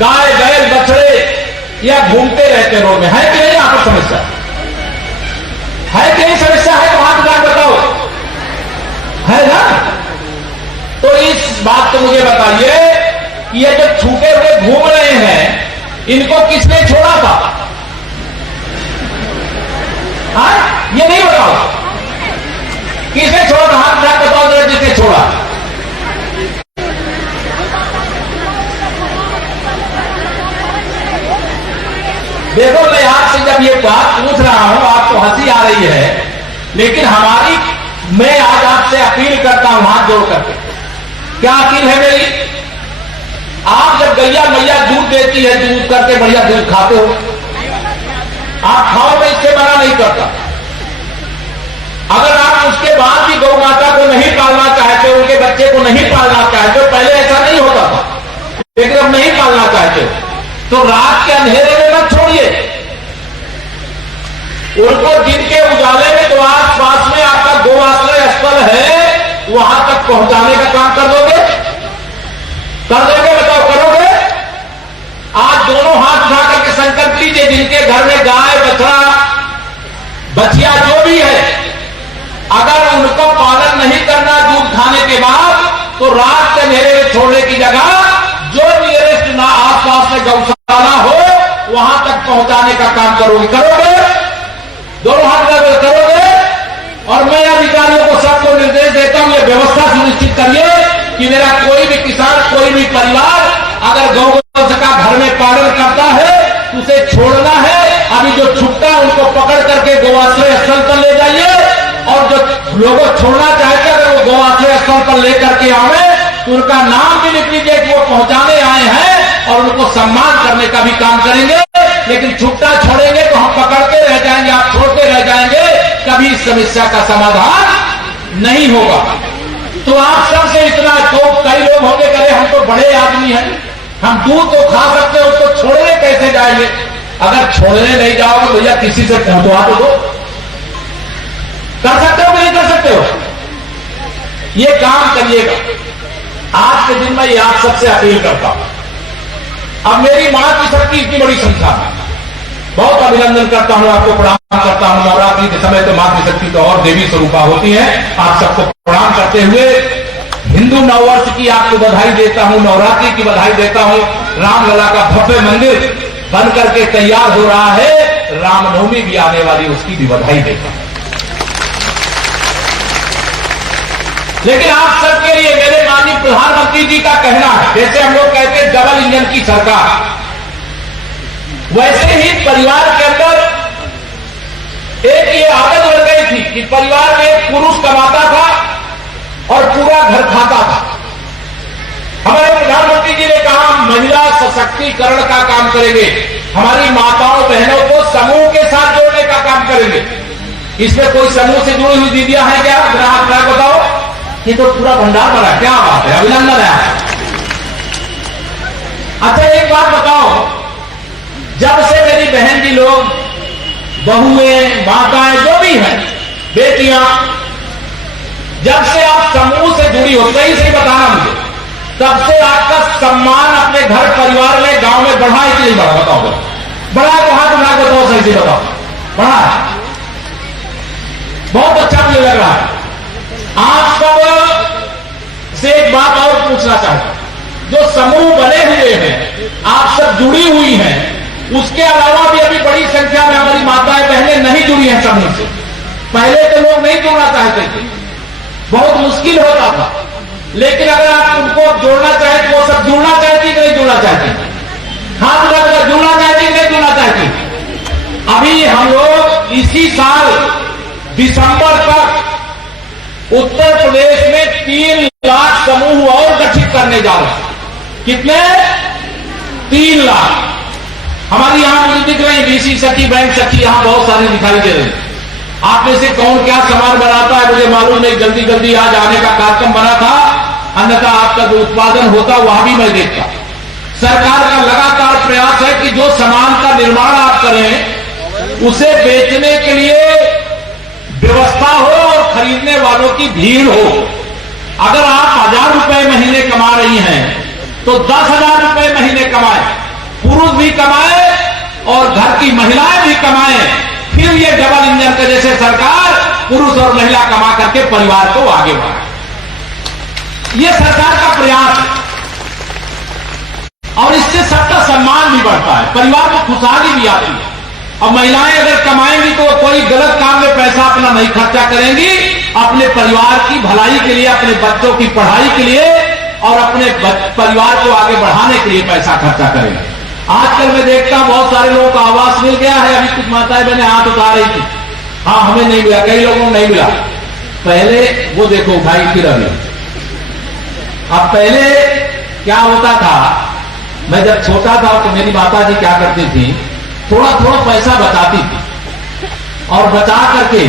गाय बैल बछड़े या घूमते रहते रोड में, है कि नहीं? यहाँ पर समस्या है कि नहीं? समस्या है तो हाथ उठाकर बताओ, है ना? तो इस बात को मुझे बताइए कि ये जो छूटे हुए घूम रहे हैं इनको किसने छोड़ा था? हाँ, ये नहीं बताओ किसने छोड़ा था? हाथ उठाकर बताओ जरा किसने छोड़ा। देखो मैं आपसे जब ये बात पूछ रहा हूं आपको हंसी आ रही है, लेकिन मैं आज आपसे अपील करता हूं हाथ जोड़ करके। क्या अपील है मेरी? आप जब गैया मैया दूध देती है, दूध करके बढ़िया दूध खाते हो, आप खाओ, मैं इससे मना नहीं करता। अगर आप उसके बाद भी गौ माता को नहीं पालना चाहते, उनके बच्चे को नहीं पालना चाहते, पहले ऐसा नहीं होता था लेकिन अब नहीं पालना चाहते, तो रात के अंधेरे में मत छोड़िए उनको। जिनके उजाले में जो आस पास में आपका गो आश्रय स्थल है वहां तक पहुंचाने का काम कर दोगे? बताओ करोगे? आज दोनों हाथ उठा करके संकल्प लीजिए, जिनके घर में गाय बछड़ा बछिया जो भी है, अगर उनको पालन नहीं करना दूध खाने के बाद, तो रात के अंधेरे में छोड़ने की जगह जो नियरेस्ट ना आस पास में गौशाला हो वहां तक पहुंचाने का काम करोगे? दोनों हाथ करोगे? और मैं अधिकारियों को सबको निर्देश देता हूं, यह व्यवस्था सुनिश्चित करिए कि मेरा कोई भी किसान, कोई भी परिवार अगर गौ का घर में पालन करता है तो उसे छोड़ना है। अभी जो छुट्टा उनको पकड़ करके गौआश्रय स्थल पर ले जाइए, और जो लोगों छोड़ना चाहते हैं अगर वो गौआश्रय स्थल पर लेकर के आवे तो उनका नाम भी लिख लीजिए कि वो पहुंचाने आए हैं, और उनको सम्मान करने का भी काम करेंगे। लेकिन छुट्टा छोड़ेंगे तो हम पकड़ते रह जाएंगे, आप छोड़ते रह जाएंगे, कभी इस समस्या का समाधान नहीं होगा। तो आप सबसे इतना, तो कई लोग होंगे करे हम तो बड़े आदमी हैं, हम दूध तो खा सकते हैं, उसको छोड़ने कैसे जाएंगे? अगर छोड़ने नहीं जाओगे भैया किसी से पहुंचवा तो दो। कर सकते हो कि नहीं कर सकते हो? ये काम करिएगा। आज के दिन में ये आप सबसे अपील करता हूं। अब मेरी मातृशक्ति इतनी बड़ी संख्या में, बहुत अभिनंदन करता हूं, आपको प्रणाम करता हूं। नवरात्रि के समय तो मातृशक्ति तो और देवी स्वरूपा होती है। आप सबको प्रणाम करते हुए हिंदू नववर्ष की आपको बधाई देता हूं, नवरात्रि की बधाई देता हूं। रामलला का भव्य मंदिर बन करके तैयार हो रहा है, रामनवमी भी आने वाली, उसकी भी बधाई देता हूं। लेकिन आप सबके लिए मेरे माननीय प्रधानमंत्री जी का कहना है, जैसे हम लोग कहते हैं डबल इंजन की सरकार, वैसे ही परिवार के अंदर एक ये आदत बढ़ गई थी कि परिवार में एक पुरुष कमाता था और पूरा घर खाता था। हमारे प्रधानमंत्री जी ने कहा महिला सशक्तिकरण का काम करेंगे, हमारी माताओं बहनों को समूह के साथ जोड़ने का काम करेंगे। इसमें कोई समूह से जुड़ी हुई दीदियां हैं क्या? आप बताओ। ये तो पूरा भंडार भरा, क्या बात है, अभिनंदन है। अच्छा एक बात बताओ, जब से मेरी बहन जी लोग, बहुएं, माताएं जो भी हैं, बेटियां, जब से आप समूह से जुड़ी हो, सही से बताना मुझे, तब से आपका सम्मान अपने घर परिवार में गांव में बढ़ा है कि नहीं बढ़ा? बताओ। बढ़ा तो हाथ उठा के बताओ, सही से बताओ। बढ़ा है, बहुत अच्छा मुझे लग रहा है। आप सब से एक बात और पूछना चाहता हूं, जो समूह बने हुए हैं, आप सब जुड़ी हुई हैं, उसके अलावा भी अभी बड़ी संख्या में हमारी माताएं बहनें नहीं जुड़ी हैं समूह से। पहले तो लोग नहीं जुड़ना चाहते थे, बहुत मुश्किल होता था, लेकिन अगर आप उनको जोड़ना चाहें तो वो सब जुड़ना चाहती कि नहीं जुड़ना चाहती? हाथ उठाकर जुड़ना चाहती कि नहीं जुड़ना चाहती? अभी हम लोग इसी साल दिसंबर तक उत्तर प्रदेश में 3 लाख समूह और गठित करने जा रहे हैं। कितने? 3 लाख। हमारी यहां मुझे दिख रही बीसी सखी, बैंक सखी, यहां बहुत सारे दिखाई दे रहे हैं। आप में से कौन क्या सामान बनाता है मुझे मालूम नहीं, जल्दी जल्दी आज आने का कार्यक्रम बना था, अन्यथा आपका जो उत्पादन होता वहां भी मैं देखता। सरकार का लगातार प्रयास है कि जो सामान का निर्माण आप करें उसे बेचने के लिए व्यवस्था हो और खरीदने वालों की भीड़ हो। अगर आप 1000 रुपए महीने कमा रही हैं तो 10,000 रुपए महीने कमाएं। पुरुष भी कमाए और घर की महिलाएं भी कमाएं, फिर ये डबल इंजन के जैसे सरकार पुरुष और महिला कमा करके परिवार को आगे बढ़ाए। ये सरकार का प्रयास है और इससे सबका सम्मान भी बढ़ता है, परिवार को खुशहाली भी आती है। और महिलाएं अगर कमाएंगी तो कोई गलत काम में पैसा अपना नहीं खर्चा करेंगी, अपने परिवार की भलाई के लिए, अपने बच्चों की पढ़ाई के लिए और अपने परिवार को आगे बढ़ाने के लिए पैसा खर्चा करेंगे। आजकल मैं देखता हूं बहुत सारे लोगों को आवास मिल गया है। अभी कुछ माताएं बहनें हाथ उठा रही थी, हाँ हमें नहीं मिला, कई लोगों को नहीं मिला। पहले वो देखो भाई फिर अभी, अब पहले क्या होता था, मैं जब छोटा था तो मेरी माता जी क्या करती थी, थोड़ा थोड़ा पैसा बचाती थी और बचा करके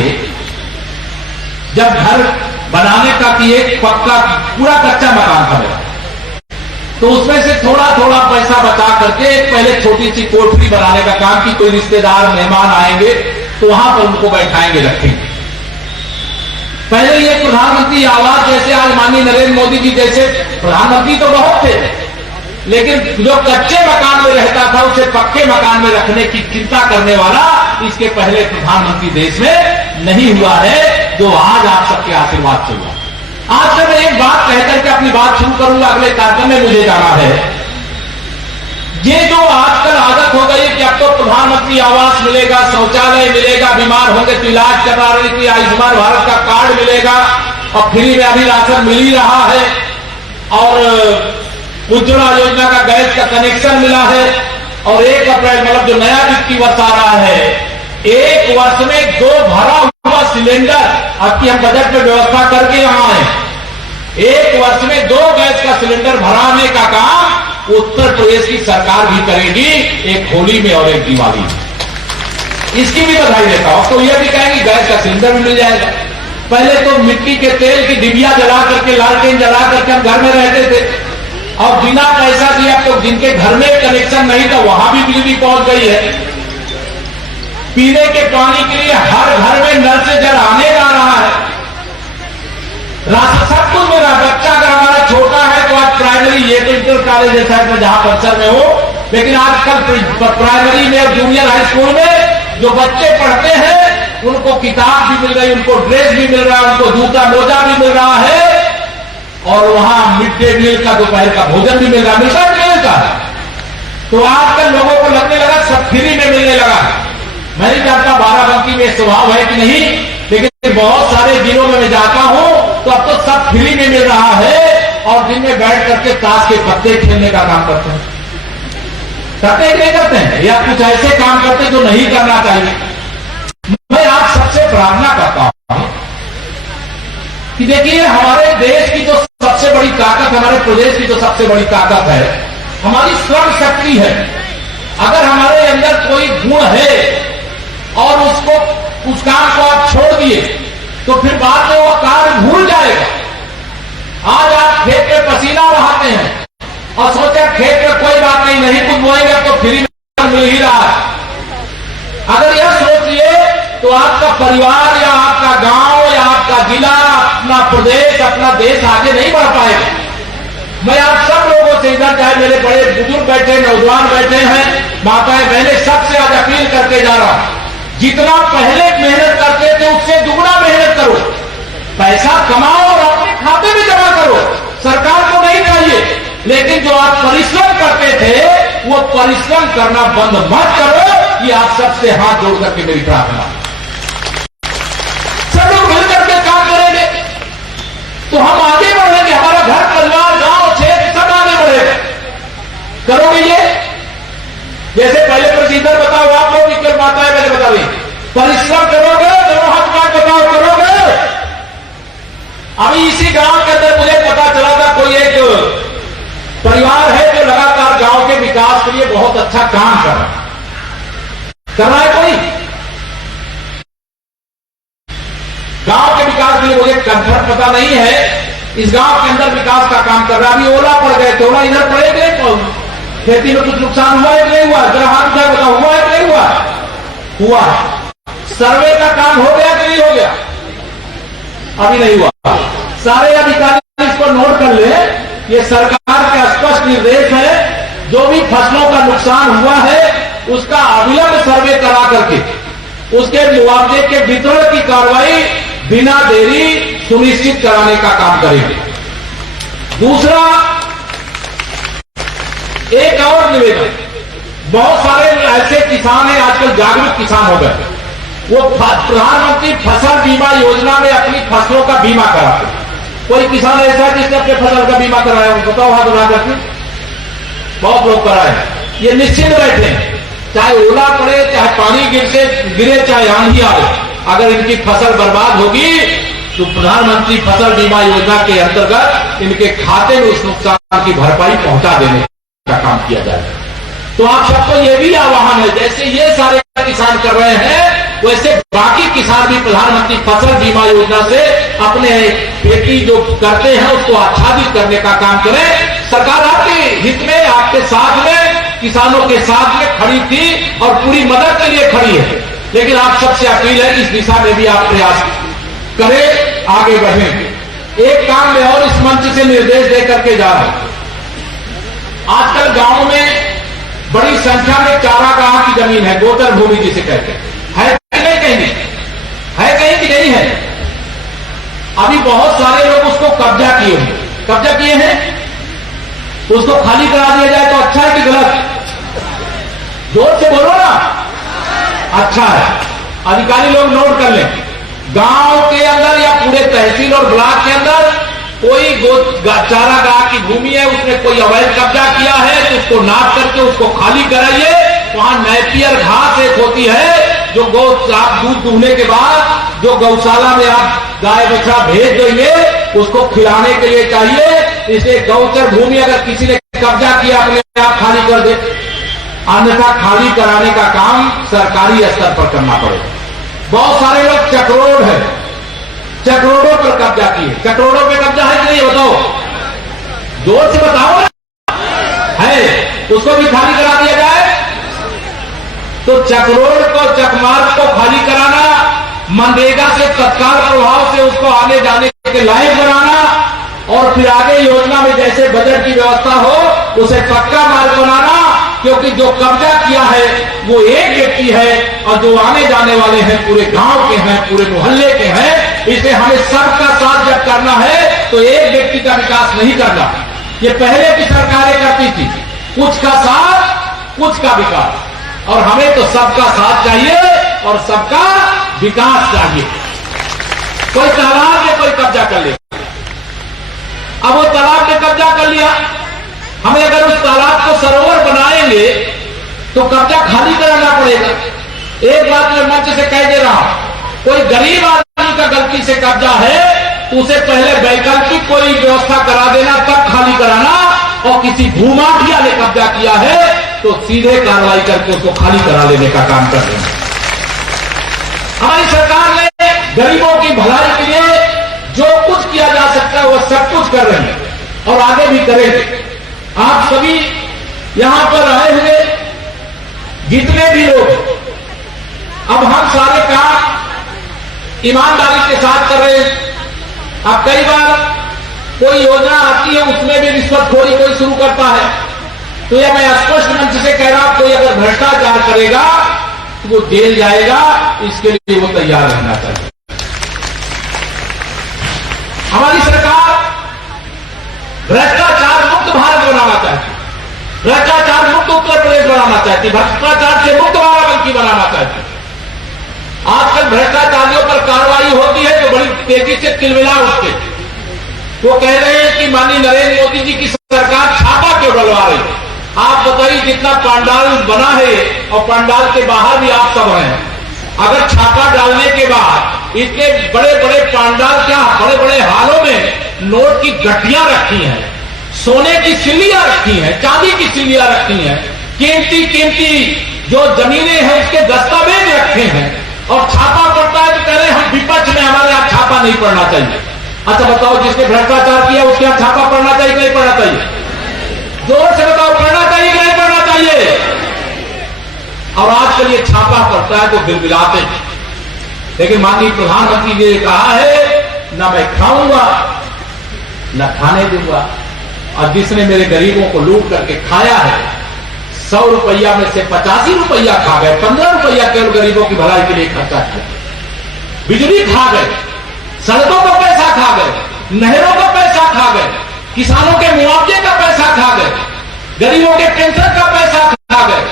जब घर बनाने का कि एक पक्का पूरा कच्चा मकान था तो उसमें से थोड़ा थोड़ा पैसा बचा करके एक पहले छोटी सी कोठरी बनाने का काम की, कोई रिश्तेदार मेहमान आएंगे तो वहां पर उनको बैठाएंगे, रखेंगे। पहले ये प्रधानमंत्री आवास जैसे आज माननीय नरेंद्र मोदी जी जैसे प्रधानमंत्री तो बहुत थे, लेकिन जो कच्चे मकान में रहता था उसे पक्के मकान में रखने की चिंता करने वाला इसके पहले प्रधानमंत्री देश में नहीं हुआ है, जो आज आप सबके आशीर्वाद से हुआ। आज से मैं एक बात कहकर के अपनी बात शुरू करूंगा, अगले कार्यक्रम में मुझे जाना है। ये जो आजकल आदत हो गई कि अब तो प्रधानमंत्री आवास मिलेगा, शौचालय मिलेगा, बीमार होंगे तो इलाज करा रही थी, आयुष्मान भारत का कार्ड मिलेगा और फ्री में अभी राशन मिल ही रहा है और उज्ज्वला योजना का गैस का कनेक्शन मिला है और 1 अप्रैल मतलब जो नया वित्तीय वर्ष आ रहा है, 1 वर्ष में 2 भरा हुआ सिलेंडर, अब की हम बजट में व्यवस्था करके यहां आए, 1 वर्ष में 2 गैस का सिलेंडर भराने का काम उत्तर प्रदेश की सरकार भी करेगी, एक होली में और एक दिवाली में। इसकी भी बधाई देता हूं। तो यह भी कहेंगे गैस का सिलेंडर भी मिल जाएगा। पहले तो मिट्टी के तेल की डिबिया जला करके, लालटेन जला करके हम घर में रहते थे और बिना पैसा दिए, अब तो जिनके घर में कनेक्शन नहीं था वहां भी बिजली पहुंच गई है। पीने के पानी के लिए हर घर में नल से जल आने जा रहा है, राशन सब कुछ मिल रहा है। बच्चा अगर हमारा छोटा है तो आज प्राइमरी, ये तो इंटर कॉलेज जैसा है जहां परिसर में हो, लेकिन आजकल प्राइमरी में और जूनियर हाई स्कूल में जो बच्चे पढ़ते हैं उनको किताब भी मिल रही, उनको ड्रेस भी मिल रहा है, उनको जूता मोजा भी मिल रहा है और वहां मिड डे मील का दोपहर का भोजन भी मिल रहा है, मिलता है। तो आजकल लोगों को लगने लगा सब फ्री में मिलने लगा। मैं नहीं जानता बाराबंकी में स्वभाव है कि नहीं, लेकिन बहुत सारे जिलों में मैं जाता हूं तो अब तो सब फ्री में मिल रहा है और दिन में बैठ करके ताश के पत्ते खेलने का काम करते हैं। करते ही नहीं करते हैं या कुछ ऐसे काम करते जो नहीं करना चाहिए। मैं आप सबसे प्रार्थना करता हूं कि देखिए हमारे देश की जो सबसे बड़ी ताकत, हमारे प्रदेश की जो सबसे बड़ी ताकत है हमारी श्रम शक्ति है। अगर हमारे अंदर कोई गुण है और उसको उस काम को आप छोड़ दिए तो फिर बाद में वो कार्य भूल जाएगा। आज आप खेत में पसीना बहाते हैं और सोचे खेत में कोई बात नहीं कुछ बोएंगे तो फ्री में मिल ही रहा है। अगर यह सोचिए तो आपका परिवार या आपका गांव या आपका जिला, अपना प्रदेश, अपना देश आगे नहीं बढ़ पाएगा। मैं आप सब लोगों से इधर, चाहे मेरे बड़े बुजुर्ग बैठे, नौजवान बैठे हैं, माताएं बहनें, सबसे आज अपील करके जा रहा हूं, जितना पहले मेहनत करते थे उससे दुगना मेहनत करो, पैसा कमाओ और अपने खाते में जमा करो। सरकार को नहीं चाहिए, लेकिन जो आप परिश्रम करते थे वो परिश्रम करना बंद मत करो। ये आप सबसे हाथ जोड़ करके मेरी प्रार्थना। सब लोग मिलकर के काम करेंगे तो हम आगे बढ़ेंगे, हमारा घर परिवार गांव क्षेत्र सब आगे बढ़ेगा। करोगे ये? जैसे पहले प्रोसीजर बताओ आप लोग, इक्वल माताएं मैंने बता दी, परिश्रम करोगे, दोनों हाथ मार बताओ करोगे। अभी इसी गांव के अंदर मुझे पता चला था कोई एक परिवार है जो लगातार गांव के विकास के लिए बहुत अच्छा काम कर रहा है। कोई गांव के विकास के लिए मुझे कंफर्म पता नहीं है, इस गांव के अंदर विकास का काम कर रहा है। अभी ओला पड़ गए, थोड़ा इधर पड़े गए, खेती में कुछ नुकसान हुआ है कि नहीं हुआ? जरा हाथ उठा बताओ, हुआ है कि नहीं हुआ? हुआ। सर्वे का काम हो गया कि नहीं हो गया? अभी नहीं हुआ। सारे अधिकारी इसको नोट कर ले, ये सरकार का स्पष्ट निर्देश है। जो भी फसलों का नुकसान हुआ है उसका अविलंब सर्वे करा करके उसके मुआवजे के वितरण की कार्रवाई बिना देरी सुनिश्चित कराने का काम करेंगे। दूसरा, एक और निवेदन, बहुत सारे ऐसे किसान हैं आजकल जागरूक किसान हो गए, वो प्रधानमंत्री फसल बीमा योजना में अपनी फसलों का बीमा कराते हैं। कोई किसान ऐसा है जिसने अपने फसल का बीमा कराया हो? बताओ हाथ उठा करके। बहुत लोग कराए। ये निश्चिंत बैठे हैं, चाहे ओला पड़े, चाहे पानी गिरे, चाहे आंधी आए, अगर इनकी फसल बर्बाद होगी तो प्रधानमंत्री फसल बीमा योजना के अंतर्गत इनके खाते में उस नुकसान की भरपाई पहुंचा देने का काम किया जाएगा। तो आप सबको ये भी आह्वान है, जैसे ये सारे किसान कर रहे हैं वैसे बाकी किसान भी प्रधानमंत्री फसल बीमा योजना से अपने खेती जो करते हैं उसको आच्छादित करने का काम करें। सरकार आपके हित में, आपके साथ में, किसानों के साथ में खड़ी थी और पूरी मदद के लिए खड़ी है, लेकिन आप सबसे अपील है इस दिशा में भी आप प्रयास करें, आगे बढ़ें। एक काम मैं और इस मंच से निर्देश दे करके जा रहा हूं। आजकल गांव में बड़ी संख्या में चारागाह की जमीन है, गोचर भूमि जिसे कहते हैं, है कहीं कि नहीं है? अभी बहुत सारे लोग उसको कब्जा किए हैं। उसको खाली करा दिया जाए तो अच्छा है कि गलत? जोर से बोलो ना। अच्छा है। अधिकारी लोग नोट कर लें, गांव के अंदर या पूरे तहसील और ब्लॉक के अंदर कोई चारागाह की भूमि है, उसने कोई अवैध कब्जा किया है तो उसको नाप करके उसको खाली कराइए। वहां नेपियर घास एक होती है जो आप दूध दूहने के बाद जो गौशाला में आप गाय बछड़ा भेज देंगे उसको खिलाने के लिए चाहिए। इसे गौचर भूमि अगर किसी ने कब्जा किया अपने आप खाली कर दे, अन्यथा खाली कराने का काम सरकारी स्तर पर करना पड़ेगा। बहुत सारे लोग चक्रोड है, चक्रोडों पर कब्जा किए। चक्रोडों पे कब्जा है कि नहीं बताओ? जोर से बताओ है। उसको भी खाली करा दिया जाए तो चक्रोड को, चकमार्ग को खाली कराना, मनरेगा से तत्काल प्रभाव से उसको आने जाने के लायक बनाना और फिर आगे योजना में जैसे बजट की व्यवस्था हो उसे पक्का मार्ग बनाना, क्योंकि जो कब्जा किया है वो एक व्यक्ति है और जो आने जाने वाले हैं पूरे गांव के हैं, पूरे मोहल्ले के हैं। इसे हमें सबका साथ जब करना है तो एक व्यक्ति का विकास नहीं करना। ये पहले की सरकारें करती थी, कुछ का साथ कुछ का विकास, और हमें तो सबका साथ चाहिए और सबका विकास चाहिए। कोई तालाब में कोई कब्जा कर ले, अब वो तालाब में कब्जा कर लिया, हमें अगर उस तालाब को सरोवर बनाएंगे तो कब्जा खाली कराना पड़ेगा। एक बात मैं मंच से कह दे रहा हूं, कोई गरीब आदमी का गलती से कब्जा है तो उसे पहले वैकल्पिक कोई व्यवस्था करा देना, तब खाली कराना। और किसी भूमाफिया ने कब्जा किया है तो सीधे कार्रवाई करके उसको खाली करा लेने का काम कर रहे हैं। हमारी सरकार ने गरीबों की भलाई के लिए जो कुछ किया जा सकता है वो सब कुछ कर रहे हैं और आगे भी करेंगे। आप सभी यहां पर आए हुए जितने भी लोग, अब हम सारे काम ईमानदारी के साथ कर रहे हैं। अब कई बार कोई योजना आती है उसमें भी रिश्वतखोरी कोई शुरू करता है, तो यह मैं स्पष्ट मंच से कह रहा हूं, कोई अगर भ्रष्टाचार करेगा तो वो जेल जाएगा, इसके लिए वो तैयार रहना चाहिए। हमारी सरकार भ्रष्टाचार मुक्त भारत बनाना चाहती है, भ्रष्टाचार मुक्त उत्तर प्रदेश बनाना चाहती है, भ्रष्टाचार से मुक्त बाराबंकी बनाना चाहती है। आजकल भ्रष्टाचारियों पर कार्रवाई होती है तो बड़ी तेजी से तिलमिला उठते, वो कह रहे हैं कि माननीय नरेंद्र मोदी जी की सरकार छापा क्यों डलवा रही है। आप बताइए, जितना पंडाल बना है और पंडाल के बाहर भी आप सब हैं, अगर छापा डालने के बाद इतने बड़े बड़े पंडाल, क्या बड़े बड़े हालों में नोट की गड्डियां रखी हैं, सोने की सिल्लियां रखी हैं, चांदी की सिल्लियां रखी हैं, कीमती कीमती जो जमीनें हैं उसके दस्तावेज रखे हैं, और छापा पड़ता है तो कह रहे हैं हम विपक्ष में, हमारे यहां छापा नहीं पड़ना चाहिए। अच्छा बताओ, जिसने भ्रष्टाचार किया उसके यहां छापा पड़ना चाहिए कि नहीं पड़ना चाहिए? जोर से बताओ, पड़ना चाहिए कि नहीं पड़ना चाहिए? और आजकल ये छापा पड़ता है तो बिलबिलाते हैं, लेकिन माननीय प्रधानमंत्री जी ने कहा है ना मैं खाऊंगा न खाने दूंगा, और जिसने मेरे गरीबों को लूट करके खाया है 100 रुपया में से 85 रुपया खा गए, 15 रुपया केवल गरीबों की भलाई के लिए खर्चा किया। बिजली खा गए, सड़कों का पैसा खा गए, नहरों का पैसा खा गए, किसानों के मुआवजे का पैसा खा गए, गरीबों के पेंशन का पैसा खा गए।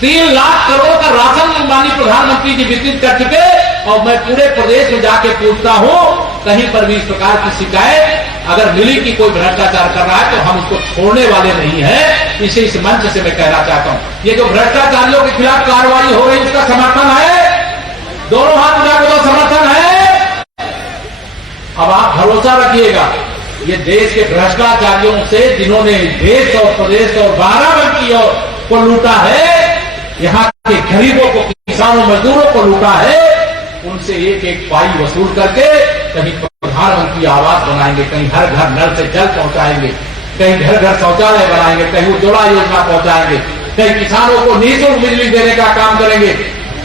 3 लाख करोड़ का राशन माननीय प्रधानमंत्री जी वितरित कर चुके। और मैं पूरे प्रदेश में जाके पूछता हूं, कहीं पर भी इस प्रकार की शिकायत अगर मिली कि कोई भ्रष्टाचार कर रहा है तो हम उसको छोड़ने वाले नहीं है। इसे इस मंच से मैं कहना चाहता हूं, ये जो भ्रष्टाचारियों के खिलाफ कार्रवाई हो रही है उसका समर्थन है, दोनों हाथ मिला के तो समर्थन है। अब आप भरोसा रखिएगा, ये देश के भ्रष्टाचारियों से जिन्होंने देश और प्रदेश और बाराबंकी को लूटा है, यहाँ के गरीबों को, किसानों मजदूरों को लूटा है, उनसे एक एक पाई वसूल करके कहीं प्रधानमंत्री आवास बनाएंगे, कहीं हर घर नल से जल पहुंचाएंगे, कहीं घर घर शौचालय बनाएंगे, कहीं उज्ज्वला योजना पहुंचाएंगे, कहीं किसानों को निःशुल्क बिजली देने का काम करेंगे,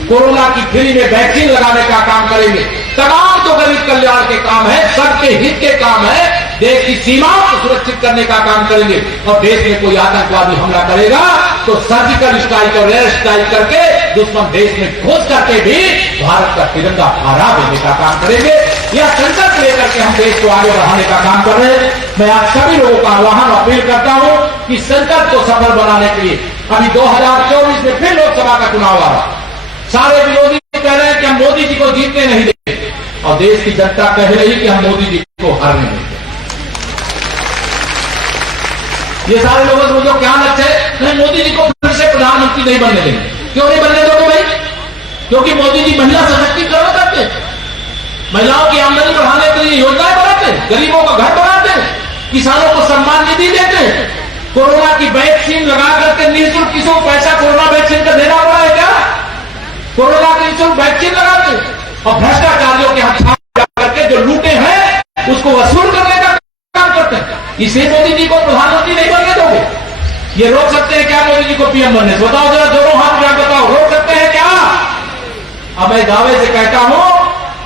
कोरोना की फ्री में वैक्सीन लगाने का काम करेंगे। तमाम जो गरीब कल्याण के काम है, सबके हित के काम है, देश की सीमाओं को सुरक्षित करने का काम करेंगे। और देश में कोई आतंकवादी हमला करेगा तो सर्जिकल स्ट्राइक और एयर स्ट्राइक करके दुश्मन देश में घुस करके भी भारत का तिरंगा फहरा देने का काम करेंगे। यह संकल्प लेकर के हम देश को आगे बढ़ाने का काम कर रहे हैं। मैं आप सभी लोगों का आह्वान अपील करता हूं कि संकल्प को सफल बनाने के लिए अभी 2024 में फिर लोकसभा का चुनाव आ रहा, सारे विरोधी कह रहे हैं कि हम मोदी जी को जीतने नहीं देंगे, और देश की जनता कह रही कि हम मोदी जी को हारने नहीं देंगे। ये सारे लोगों को जो क्या लक्ष्य है, नहीं मोदी जी को फिर से प्रधानमंत्री नहीं बनने देंगे। क्यों नहीं बनने दोगे भाई? क्योंकि मोदी जी महिला सशक्तिकरण करते, महिलाओं की आमदनी बढ़ाने के लिए योजनाएं बनाते, गरीबों का घर बनाते, किसानों को सम्मान निधि देते, कोरोना की वैक्सीन लगा करके निःशुल्क, किसी को पैसा कोरोना वैक्सीन का देना पड़ा है क्या? कोरोना की निःशुल्क वैक्सीन लगाते और भ्रष्टाचारियों के हाथ करके जो लूटे हैं उसको वसूल करने का काम करते हैं। इसे मोदी जी को प्रधानमंत्री नहीं बनने दोगे? ये रोक सकते हैं क्या मोदी जी को पीएम बनने से? बताओ जरा, दोनों हाथ में बताओ, रोक सकते हैं क्या? अब मैं दावे से कहता हूं,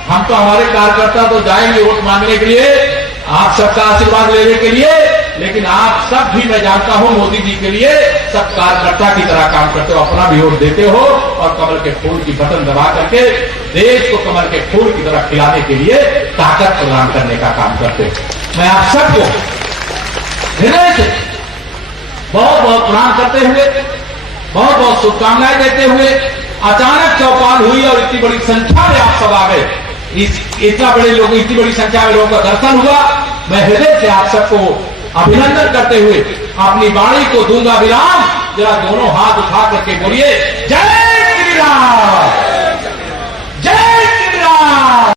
हम तो हमारे कार्यकर्ता तो जाएंगे वोट मांगने के लिए, आप सबका आशीर्वाद लेने के लिए, लेकिन आप सब भी, मैं जानता हूं, मोदी जी के लिए सब कार्यकर्ता की तरह काम करते हो, अपना भी वोट देते हो और कमल के फूल की बटन दबा करके देश को कमल के फूल की तरह खिलाने के लिए ताकत प्रदान करने का काम करते हो। मैं आप सबको हृदय से बहुत बहुत प्रणाम करते हुए, बहुत बहुत शुभकामनाएं देते हुए, अचानक चौपाल हुई और इतनी बड़ी संख्या में आप सब आ गए, इतना बड़े लोग, इतनी बड़ी संख्या में लोगों का दर्शन हुआ। मैं हृदय से आप सबको अभिनंदन करते हुए अपनी वाणी को दूंगा विराम। जरा दोनों हाथ उठा करके बोलिए जय